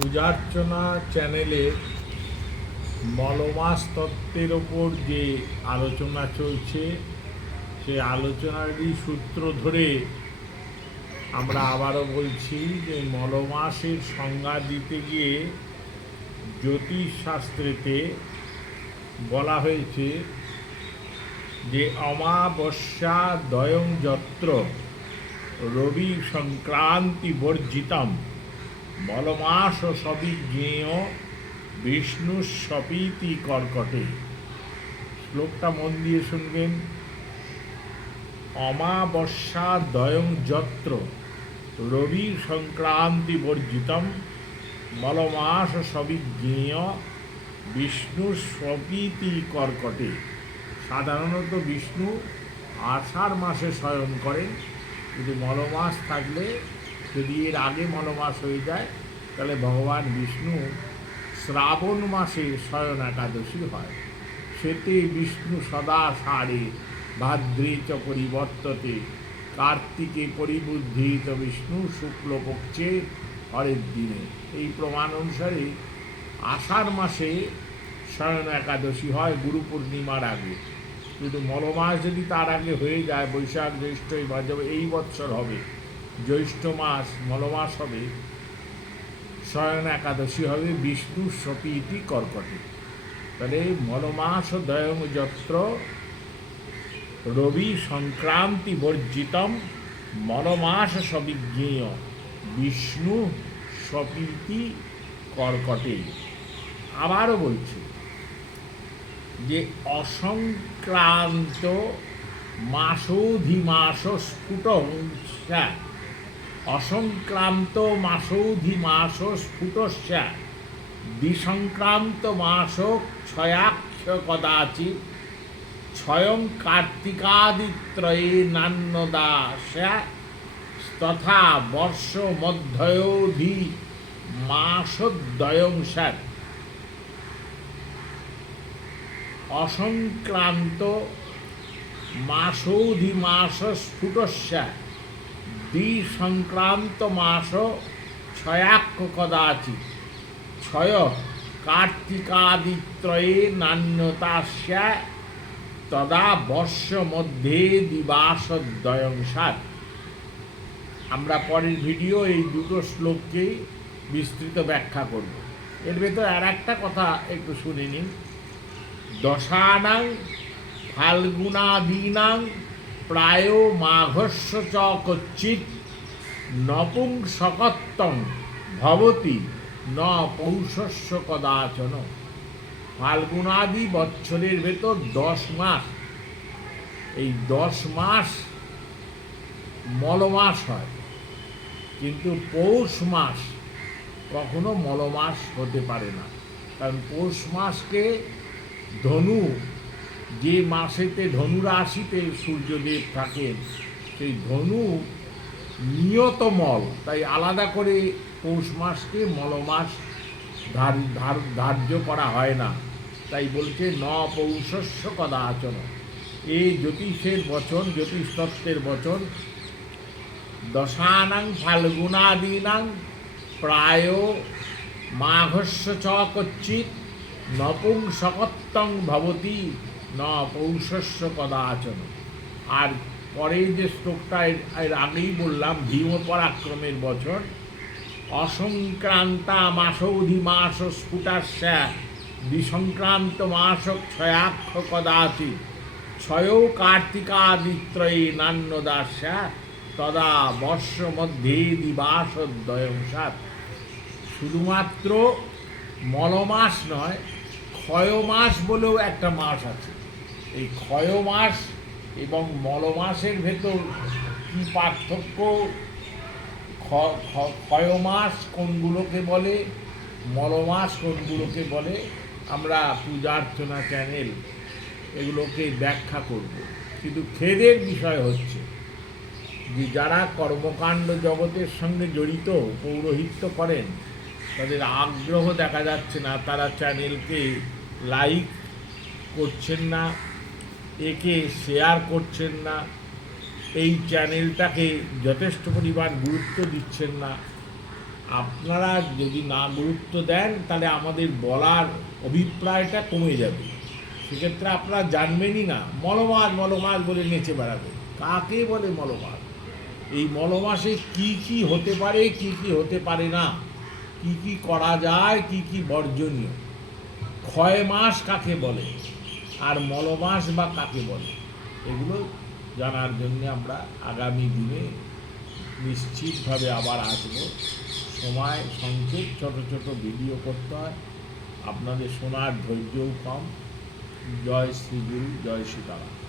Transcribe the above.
পূজার্চনা চ্যানেলে মলমাস তত্ত্বের ওপর যে আলোচনা চলছে সেই আলোচনারই সূত্র ধরে আমরা আবারও বলছি যে মলমাসের সংজ্ঞা দিতে গিয়ে জ্যোতিষশাস্ত্রেতে বলা হয়েছে যে অমাবস্যা দ্বয়ং যত্র রবি সংক্রান্তি বর্জিতম মলমাস সবিজ্ঞেয় বিষ্ণু সপীতি কর্কটে। শ্লোকটা মন দিয়ে শুনবেন। অমাবস্যা দ্বয়ং যত্র রবি সংক্রান্তি বর্জিতম মলমাস সবিজ্ঞেয় বিষ্ণু স্বপীতি কর্কটে। সাধারণত বিষ্ণু আষাঢ় মাসে শয়ন করেন, কিন্তু মলমাস থাকলে যদি এর আগে মলমাস হয়ে যায় তাহলে ভগবান বিষ্ণু শ্রাবণ মাসে শয়ন একাদশী হয়। সেতে বিষ্ণু সদা সারে ভাদ্রে চ পরিবর্ততে কার্তিকে পরিবুদ্ধিত বিষ্ণু শুক্লপক্ষে হরের দিনে। এই প্রমাণ অনুসারে আষাঢ় মাসে শয়ন একাদশী হয় গুরু পূর্ণিমার আগে, কিন্তু মলমাস যদি তার আগে হয়ে যায় বৈশাখ জ্যৈষ্ঠ এই বৎসর হবে জ্যৈষ্ঠ মাস মলমাস হবে, শয়ন একাদশী হবে বিষ্ণু সপীতি কর্কটে। তাহলে মলমাস দ্বয়ং যত্র রবি সংক্রান্তি বর্জিতম মলমাস সবিজ্ঞেয় বিষ্ণু সপীতি কর্কটে। আবারও বলছি যে অসংক্রান্ত মাসোধিমাস স্ফুটং অসংক্রান্ত মাসোধিমাস স্ফুটস্য দ্বিসংক্রান্ত মাস ছয়াক্ষ কদাচিৎ স্বয়ং কার্তিকাদিত্রয়ে নান্যদাস্য তথা বর্ষ মধ্যয়োধি মাসদ্বয়ং স্যাৎ। অসংক্রান্ত মাসোধিমাস স্ফুটস্য দ্বিসংক্রান্ত মাস ছয়াক্ষ কদাচিৎ ছয় কার্তিকাদিত্রয়ে নান্যতাস্য তদা বর্ষ মধ্যে দিবাসদ্বয়ং স্যাৎ। আমরা পরের ভিডিও এই দুটো শ্লোককেই বিস্তৃত ব্যাখ্যা করব। এর ভেতর আর একটা কথা একটু শুনে নিন। দশানাং ফাল্গুনাদীনাং প্রায় মাঘস্য চ কচ্চিৎ নপুংসকত্বং ভবতি ন পৌষস্য কদাচন। ফাল্গুনাদি বৎসরের ভেতর 10 মাস, এই 10 মাস মলমাস হয়, কিন্তু পৌষ মাস কখনো মলমাস হতে পারে না। কারণ পৌষ মাসকে ধনু, যে মাসেতে ধনু রাশিতে সূর্যদেব থাকেন সেই ধনু নিয়ত মল, তাই আলাদা করে পৌষ মাসকে মলমাস ধার্য করা হয় না। তাই বলছে ন পৌষস্য কদাচন। এই জ্যোতিষের বচন, জ্যোতিষতত্ত্বের বচন। দশানাং ফাল্গুনাদীনাং প্রায় মাঘস্য চ কচ্চিৎ নপুংসকত্বং ভবতি ন পৌষস্য কদাচন। আর পরে যে শ্লোকটা এর আগেই বললাম ভীম পরাক্রমের বছর। অসংক্রান্তা মাসৌধিমাস স্ফুটাস্য দ্বিসংক্রান্ত মাস ছয়াক্ষ কদাচিৎ ছয়ৌ কার্তিকাদিত্রয়ে নান্যদাস্য তদা বর্ষ মধ্যে দিবাসদ্বয়ং স্যাৎ। শুধুমাত্র মলমাস নয়, ক্ষয় মাস বলেও একটা মাস আছে। এই ক্ষয় মাস এবং মলমাসের ভেতর কী পার্থক্য, ক্ষয় মাস কোনগুলোকে বলে, মলমাস কোনগুলোকে বলে, আমরা পূজার্চনা চ্যানেল এগুলোকে ব্যাখ্যা করব। কিন্তু খেদের বিষয় হচ্ছে যে যারা কর্মকাণ্ড জগতের সঙ্গে জড়িত, পৌরোহিত্য করেন, তাদের আগ্রহ দেখা যাচ্ছে না। তারা চ্যানেলকে লাইক করছেন না, একে শেয়ার করছেন না, এই চ্যানেলটাকে যথেষ্ট পরিমাণ গুরুত্ব দিচ্ছেন না। আপনারা যদি না গুরুত্ব দেন তাহলে আমাদের বলার অভিপ্রায়টা কমে যাবে। সেক্ষেত্রে আপনারা জানবেনই না, মলমাস মলমাস বলে নেচে বেড়াবেন। কাকে বলে মলমাস? এই মলমাসে কি কি হতে পারে, কি কি হতে পারে না, কি কি করা যায়, কি কি বর্জনীয়, ক্ষয় মাস কাকে বলে, আর মলমাস বা কাকে বলে, এগুলো জানার জন্য আমরা আগামী দিনে নিশ্চিতভাবে আবার আসব। সময় সংক্ষেপ, ছোট ছোট ভিডিও করতে হয়, আপনাদের শোনার ধৈর্যও কম। জয় শ্রী গুরু, জয় সীতারাম।